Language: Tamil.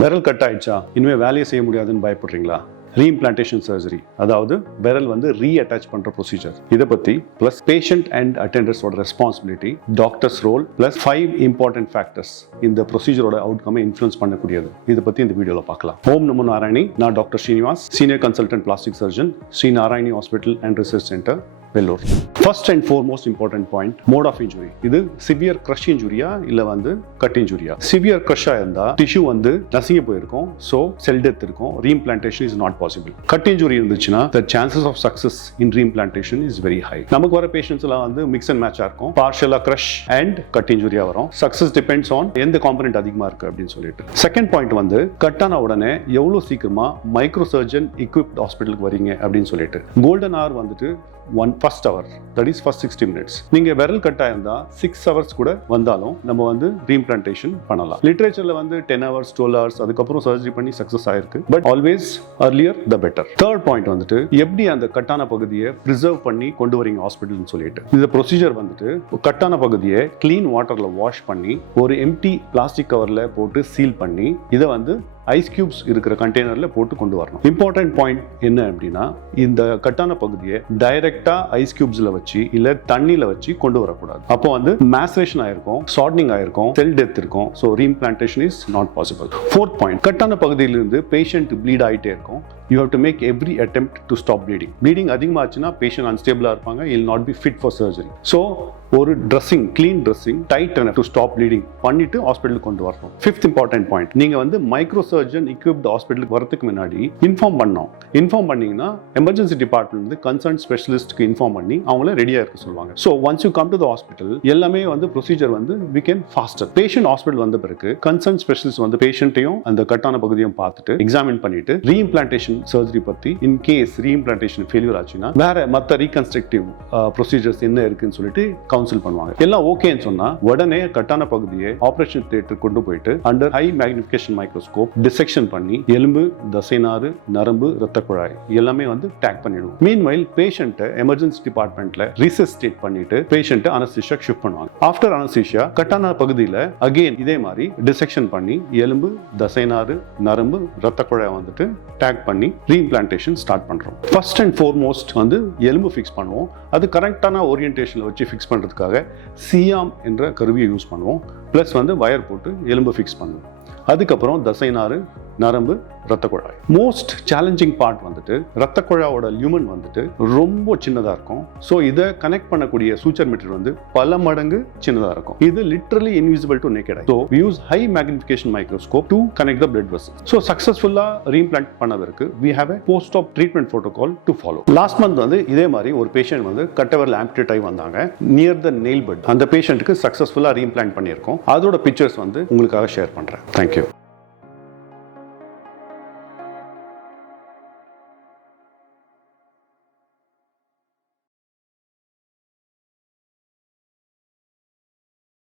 விரல் கட் ஆயிடுச்சா, இனிமே வேலையை செய்ய முடியாதுன்னு பயப்படுறீங்களா? ரீஇம்ப்ளான்டேஷன் சர்ஜரி, அதாவது விரல் வந்து ரீஅட்டாச் பண்ற ப்ரொசீஜர். இதை பத்தி பிளஸ் பேஷண்ட் அண்ட் அட்டெண்டர்ஸோட responsibility, doctors role, plus 5 important factors இந்த ப்ரொசீஜரோட அவுட்கமை இன்ஃப்ளூயன்ஸ் பண்ணக்கூடியது. இதை பத்தி இந்த வீடியோல பார்க்கலாம். ஓம் நமோ நாராயணி. நான் doctor Srinivas, senior consultant plastic surgeon, Sri Narayani hospital and research centre, Vellore. First and foremost important point, mode of injury. இது சிவியர் கிரஷ் இன்ஜுரியா இல்ல வந்து கட் இன்ஜுரியா? சிவியர் கிரஷ்ஷா இருந்தா டிஷ்யூ வந்து நசுங்கி போயிருக்கும், சோ செல் டெத் இருக்கும், reimplantation is not possible. Cut injury இருந்துச்சுன்னா the chances of success in reimplantation is very high. நமக்கு வர பேஷண்ட்ஸ் எல்லாம் வந்து மிக்ஸ் அண்ட் மேட்சா இருக்கும், பார்ஷியலா கிரஷ் அண்ட் கட் இன்ஜுரியா வரும். சக்சஸ் டிபெண்ட்ஸ் ஆன் எந்த காம்பனன்ட் அதிகமா இருக்கு அப்படின்னு சொல்லிட்டு. செகண்ட் பாயிண்ட் வந்து கட்டான உடனே எவ்வளவு சீக்கிரமா மைக்ரோசர்ஜன் equipped ஹாஸ்பிட்டலுக்கு வரீங்க அப்படின்னு சொல்லிட்டு. கோல்டன் hour வந்துட்டு first hour, that is first 60 minutes. நீங்க விரல் கட் ஆயிருந்தா 6 hours கூட வந்தாலும் நம்ம வந்து ரீஇம்ப்ளான்டேஷன் பண்ணலாம். லிட்டரேச்சர்ல வந்து 10 hours 12 hours அதுக்கப்புறம் சர்ஜரி பண்ணி சக்சஸ் ஆயிருக்கு. But always earlier the better. Third point வந்துட்டு எப்படி அந்த கட்டான பகுதியை ப்ரிசர்வ் பண்ணி கொண்டு வரீங்க ஹாஸ்பிட்டல்னு சொல்லிட்டு. இந்த ப்ரொசீஜர் வந்துட்டு கட்டான பகுதியை கிளீன் வாட்டர்ல வாஷ் பண்ணி ஒரு எம்டி பிளாஸ்டிக் கவர்ல போட்டு சீல் பண்ணி இதை வந்து ஐஸ் கியூப்ஸ் இருக்கிற கண்டெய்னர்ல போட்டு கொண்டு வரணும். இம்பார்ட்டன்ட் பாயிண்ட் என்ன அப்படின்னா, இந்த கட்டான பகுதியை டைரக்டா ஐஸ் கியூப்ஸ்ல வச்சு இல்ல தண்ணியில வச்சு கொண்டு வரக்கூடாது. அப்போ வந்து மேசரேஷன் ஆயிருக்கும், சார்டனிங் ஆயிருக்கும், செல் டெத் இருக்கும். So reimplantation is not possible. Fourth point, கட்டான பகுதியிலிருந்து பேஷண்ட் ப்ளீட் ஆகிட்டே இருக்கும். You have to make every attempt to stop bleeding. Bleeding அதிகமாச்சுன்னா பேஷண்ட் அன்ஸ்டேபிளா இருப்பாங்க, will not be fit for surgery. So ஒரு dressing, clean dressing, tight to stop bleeding பண்ணிட்டு ஹாஸ்பிட்டலுக்கு கொண்டு வரணும். ஃபிஃப்த் இம்பார்ட்டன்ட் பாயிண்ட், நீங்க வந்து மைக்ரோசர்ஜன் equipped ஹாஸ்பிட்டலுக்கு வரதுக்கு முன்னாடி இன்ஃபார்ம் பண்ணோம். இன்ஃபார்ம் பண்ணீங்கன்னா எமர்ஜென்சி டிபார்ட்மெண்ட் வந்து கன்சர்ன் ஸ்பெஷலிஸ்ட்க்கு இன்ஃபார்ம் பண்ணி அவங்கள ரெடியா இருக்க சொல்லுவாங்க. So once you come to the hospital எல்லாமே வந்து ப்ரொசீஜர் வந்து we can faster. Patient hospital வந்த பிறகு கன்சர்ன் ஸ்பெஷலிஸ்ட் வந்து பேஷண்ட்டையும் அந்த கட்டான பகுதியும் பார்த்துட்டு எக்ஸாமின் பண்ணிட்டு ரீஇம்ப்ளான்டேஷன் சர்ஜரி பத்தி இன் கேஸ் ரீஇம்ப்ளான்டேஷன் ஃபெயிலியர் ஆச்சுன்னா வேற மற்ற ரீகன்ஸ்ட்ரக்டிவ் ப்ரொசீஜர்ஸ் என்ன இருக்குன்னு சொல்லிட்டு கவுன்சில் பண்ணுவாங்க. எல்லாம் ஓகேன்னு சொன்னா உடனே கட்டான பகுதியை ஆபரேஷன் தியேட்டர் கொண்டு போயிட்டு under high magnification microscope dissection பண்ணி எலும்பு, தசைநாறு, நரம்பு, ரத்த குழாய் எல்லாமே வந்து டேக் பண்ணிடுவோம். மீன்வைல் பேஷண்ட்டை எமர்ஜென்சி டிபார்ட்மெண்ட்ல ரிசஸ்டேட் பண்ணிட்டு பேஷண்ட்டை அனஸ்தீசியா ஷிஃப்ட் பண்ணுவாங்க. ஆஃப்டர் அனஸ்தீசியா கட்டான பகுதியில அகைன் இதே மாதிரி டிசெக்ஷன் பண்ணி எலும்பு, தசைநாறு, நரம்பு, ரத்த குழாய் வந்துட்டு டேக் பண்ணி ரீஇம்ப்ளான்டேஷன் ஸ்டார்ட் பண்றோம். ஃபர்ஸ்ட் அண்ட் ஃபோர்மோஸ்ட் வந்து எலும்பு ஃபிக்ஸ் பண்ணுவோம். அது கரெக்டான ஓரியன்டேஷன்ல வச்சு ஃபிக்ஸ் பண்றதுக்காக சியாம் என்ற கருவியை யூஸ் பண்ணுவோம். பிளஸ் வந்து வயர் போட்டு எலும்பு ஃபிக்ஸ் பண்ணுவோம். அதுக்கப்புறம் தசைநாறு, நரம்பு, ரத்த குழாய். மோஸ்ட் சேலஞ்சிங் பார்ட் வந்துட்டு ரத்த குழாயோட லியூமன் வந்துட்டு ரொம்ப சின்னதா இருக்கும். ஸோ இதை கனெக்ட் பண்ணக்கூடிய சூச்சர் மெட்டீரியல் வந்து பல மடங்கு சின்னதா இருக்கும். இது literally invisible to naked I. So we use high magnification microscope to connect the blood vessels. So சக்சஸ்ஃபுல்லா ரீஇம்ப்ளான்ட் பண்ணதற்கு we have a post op treatment protocol to follow. Last month வந்து இதே மாதிரி ஒரு பேஷண்ட் வந்து கட்டவரில் ஆம்பிடேட் ஆகி வந்தாங்க நியர் த நெயில் பெட். அந்த பேஷண்ட்டுக்கு சக்சஸ்ஃபுல்லா ரீஇம்ப்ளான்ட் பண்ணியிருக்கோம். அதோட பிக்சர்ஸ் வந்து உங்களுக்காக ஷேர் பண்றேன். தேங்க்யூ.